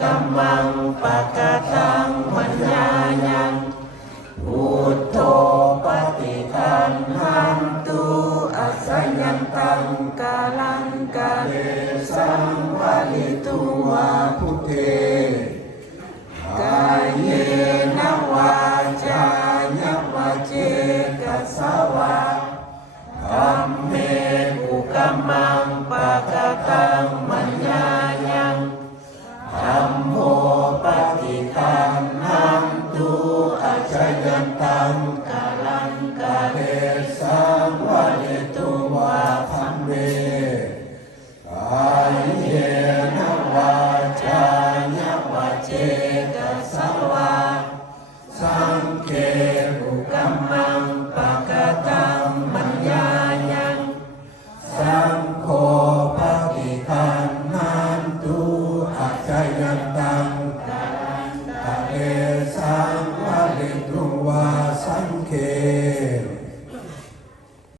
กัมมังปะกะตังมัญญายังพุทโธปฏิคันหันตุอัสสยันตังกาลังกาเลสังวะลิตุวาพุทเทกายเยนะวาจายะวะเจกัสสวะธัมเมปุกัมมังปะกะตังมัญญายังธัมโมปฏิคันหันตุอัจฉยันตังกาลังกาเลสังวะลิตุวาธัมเมกายเยนะวาจายะวะเจกัสสวะสังเฆปุกัมมังปะกะตังมัญญายังสังโฆปฏิคันหันตุอัจฉยันตังกาลังกาเลสังวะลิตุวาสังเฆ